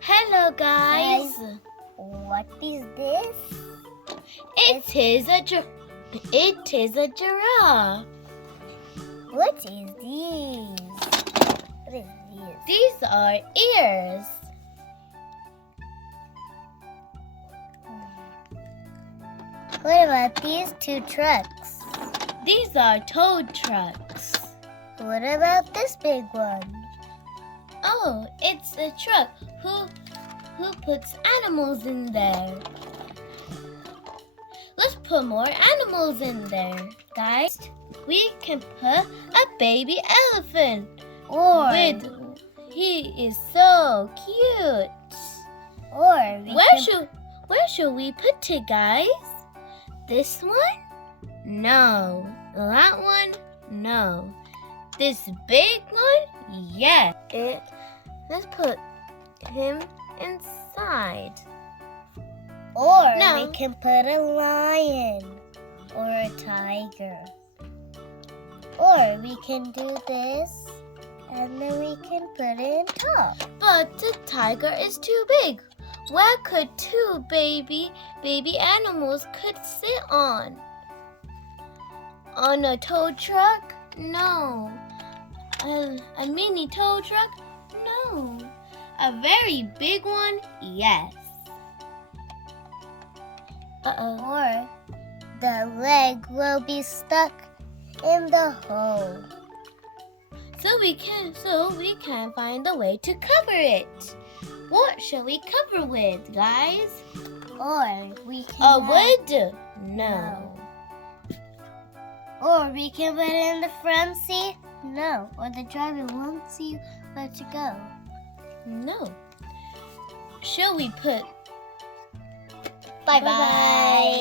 Hello guys. What is this? It is a giraffe. What is these? What is this? These are ears. What about these two trucks? These are tow trucks. What about this big one? Oh, it's a truck who puts animals in there. Let's put more animals in there, guys. We can put a baby elephant. He is so cute. Or Where should we put it, guys? This one? No. That one? No. This big one? Yes. Let's put him inside. Or No. we can put a lion or a tiger. Or we can do this and then we can put it in top. But the tiger is too big. Where could two baby animals could sit on? On a tow truck? No. A mini tow truck? No. A very big one? Yes. Or the leg will be stuck in the hole. So we can find a way to cover it. What shall we cover with, guys? Or we can A wood? No. Or we can put it in the front seat? No. Or the driver won't see where to go. No. Shall we put... Bye-bye.